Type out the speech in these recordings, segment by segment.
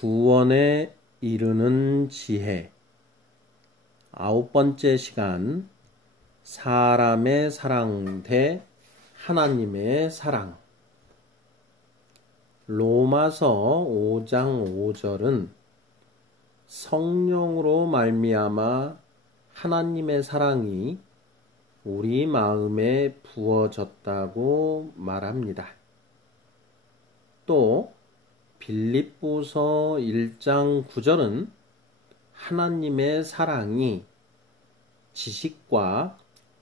구원에 이르는 지혜. 9번째 시간, 사람의 사랑 대 하나님의 사랑. 로마서 5장 5절은 성령으로 말미암아 하나님의 사랑이 우리 마음에 부어졌다고 말합니다. 또 빌립보서 1장 9절은 하나님의 사랑이 지식과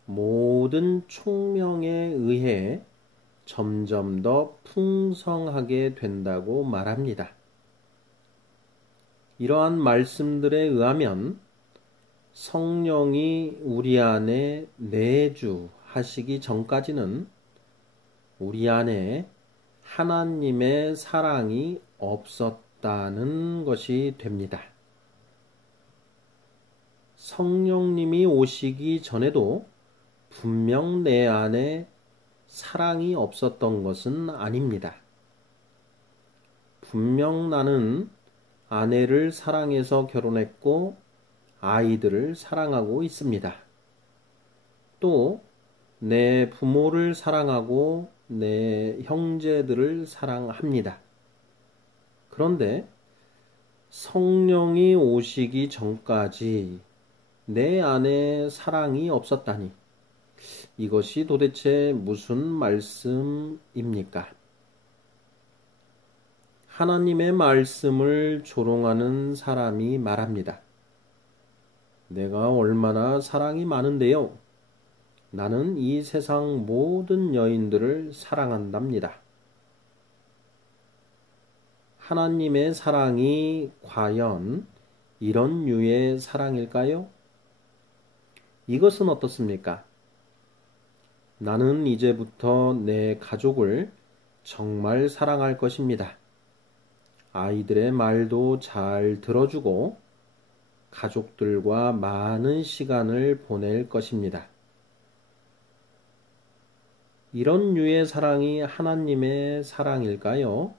모든 총명에 의해 점점 더 풍성하게 된다고 말합니다. 이러한 말씀들에 의하면 성령이 우리 안에 내주하시기 전까지는 우리 안에 하나님의 사랑이 없었다는 것이 됩니다. 성령님이 오시기 전에도 분명 내 안에 사랑이 없었던 것은 아닙니다. 분명 나는 아내를 사랑해서 결혼했고 아이들을 사랑하고 있습니다. 또 내 부모를 사랑하고 내 형제들을 사랑합니다. 그런데 성령이 오시기 전까지 내 안에 사랑이 없었다니, 이것이 도대체 무슨 말씀입니까? 하나님의 말씀을 조롱하는 사람이 말합니다. 내가 얼마나 사랑이 많은데요. 나는 이 세상 모든 여인들을 사랑한답니다. 하나님의 사랑이 과연 이런 류의 사랑일까요? 이것은 어떻습니까? 나는 이제부터 내 가족을 정말 사랑할 것입니다. 아이들의 말도 잘 들어주고 가족들과 많은 시간을 보낼 것입니다. 이런 류의 사랑이 하나님의 사랑일까요?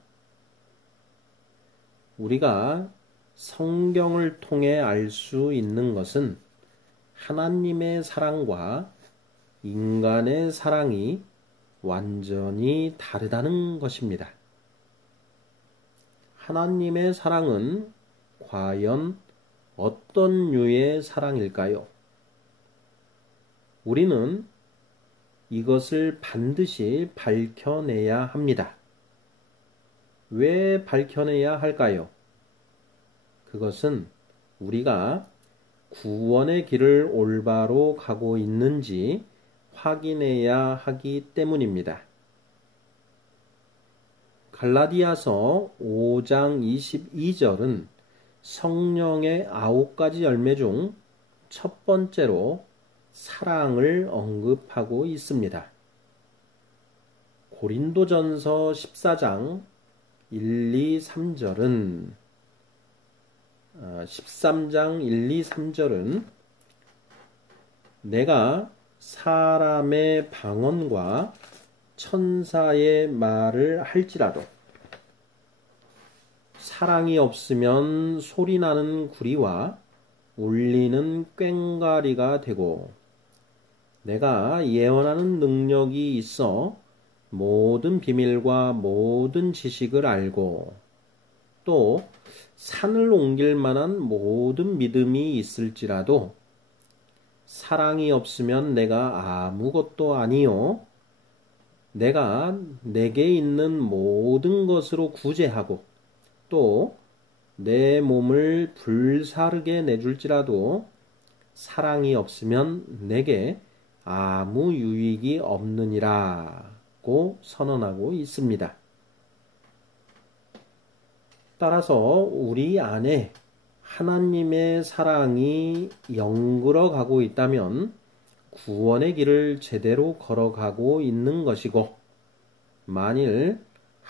우리가 성경을 통해 알 수 있는 것은 하나님의 사랑과 인간의 사랑이 완전히 다르다는 것입니다. 하나님의 사랑은 과연 어떤 류의 사랑일까요? 우리는 이것을 반드시 밝혀내야 합니다. 왜 밝혀내야 할까요? 그것은 우리가 구원의 길을 올바로 가고 있는지 확인해야 하기 때문입니다. 갈라디아서 5장 22절은 성령의 9가지 열매 중 첫 번째로 사랑을 언급하고 있습니다. 고린도전서 14장 1, 2, 3절은 13장 1, 2, 3절은 내가 사람의 방언과 천사의 말을 할지라도 사랑이 없으면 소리나는 구리와 울리는 꽹과리가 되고 내가 예언하는 능력이 있어 모든 비밀과 모든 지식을 알고 또 산을 옮길 만한 모든 믿음이 있을지라도 사랑이 없으면 내가 아무것도 아니요 내가 내게 있는 모든 것으로 구제하고 또 내 몸을 불사르게 내줄지라도 사랑이 없으면 내게 아무 유익이 없느니라고 선언하고 있습니다. 따라서 우리 안에 하나님의 사랑이 영글어 가고 있다면 구원의 길을 제대로 걸어가고 있는 것이고, 만일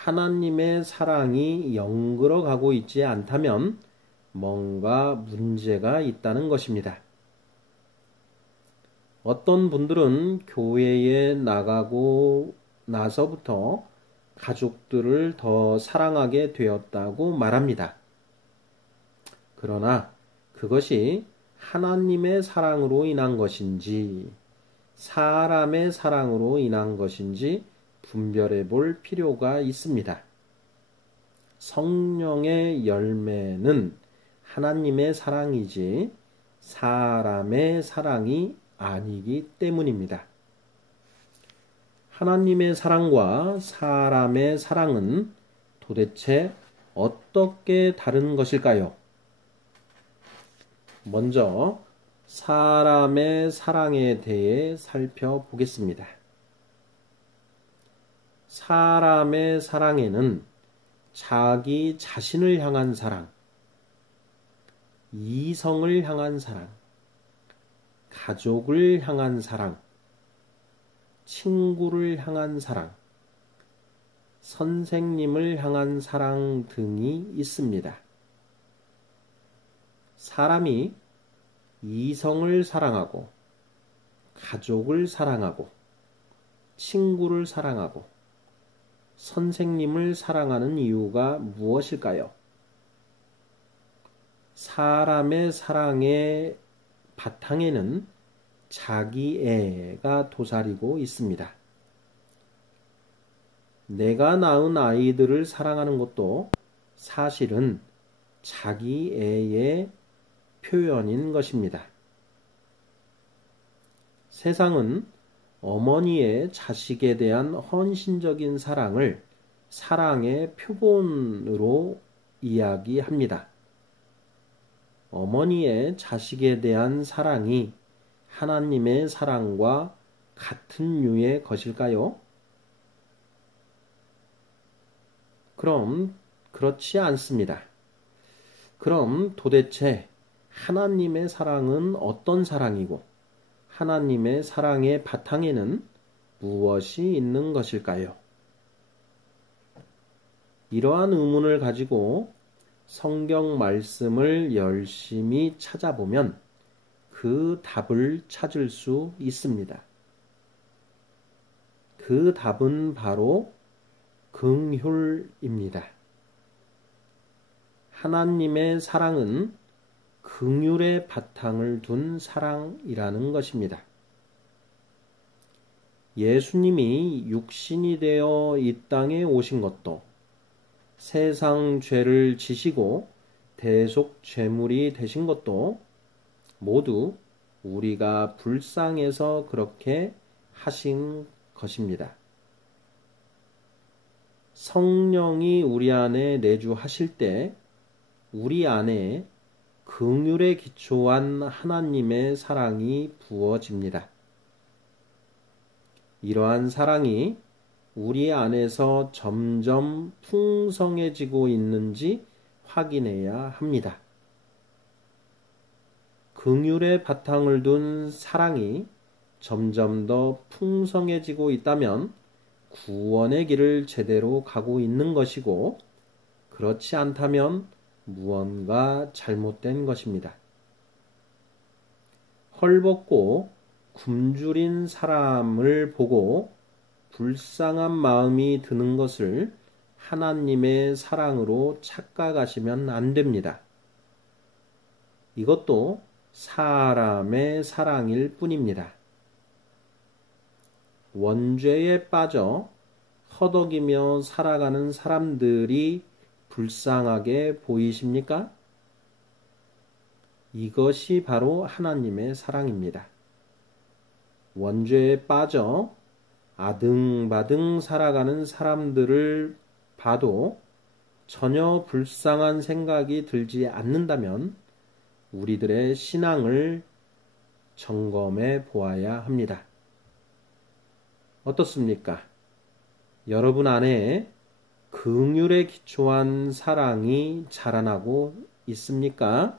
하나님의 사랑이 영글어 가고 있지 않다면 뭔가 문제가 있다는 것입니다. 어떤 분들은 교회에 나가고 나서부터 가족들을 더 사랑하게 되었다고 말합니다. 그러나 그것이 하나님의 사랑으로 인한 것인지 사람의 사랑으로 인한 것인지 분별해 볼 필요가 있습니다. 성령의 열매는 하나님의 사랑이지 사람의 사랑이 아니기 때문입니다. 하나님의 사랑과 사람의 사랑은 도대체 어떻게 다른 것일까요? 먼저 사람의 사랑에 대해 살펴보겠습니다. 사람의 사랑에는 자기 자신을 향한 사랑, 이성을 향한 사랑, 가족을 향한 사랑, 친구를 향한 사랑, 선생님을 향한 사랑 등이 있습니다. 사람이 이성을 사랑하고, 가족을 사랑하고, 친구를 사랑하고, 선생님을 사랑하는 이유가 무엇일까요? 사람의 사랑의 바탕에는 자기애가 도사리고 있습니다. 내가 낳은 아이들을 사랑하는 것도 사실은 자기애의 표현인 것입니다. 세상은 어머니의 자식에 대한 헌신적인 사랑을 사랑의 표본으로 이야기합니다. 어머니의 자식에 대한 사랑이 하나님의 사랑과 같은 류의 것일까요? 그럼 그렇지 않습니다. 그럼 도대체 하나님의 사랑은 어떤 사랑이고 하나님의 사랑의 바탕에는 무엇이 있는 것일까요? 이러한 의문을 가지고 성경 말씀을 열심히 찾아보면 그 답을 찾을 수 있습니다. 그 답은 바로 긍휼입니다. 하나님의 사랑은 긍휼의 바탕을 둔 사랑이라는 것입니다. 예수님이 육신이 되어 이 땅에 오신 것도 세상 죄를 지시고 대속 제물이 되신 것도 모두 우리가 불쌍해서 그렇게 하신 것입니다. 성령이 우리 안에 내주하실 때 우리 안에 긍휼에 기초한 하나님의 사랑이 부어집니다. 이러한 사랑이 우리 안에서 점점 풍성해지고 있는지 확인해야 합니다. 긍휼의 바탕을 둔 사랑이 점점 더 풍성해지고 있다면 구원의 길을 제대로 가고 있는 것이고 그렇지 않다면 무언가 잘못된 것입니다. 헐벗고 굶주린 사람을 보고 불쌍한 마음이 드는 것을 하나님의 사랑으로 착각하시면 안 됩니다. 이것도 사람의 사랑일 뿐입니다. 원죄에 빠져 허덕이며 살아가는 사람들이 불쌍하게 보이십니까? 이것이 바로 하나님의 사랑입니다. 원죄에 빠져 아등바등 살아가는 사람들을 봐도 전혀 불쌍한 생각이 들지 않는다면 우리들의 신앙을 점검해 보아야 합니다. 어떻습니까? 여러분 안에 긍휼에 기초한 사랑이 자라나고 있습니까?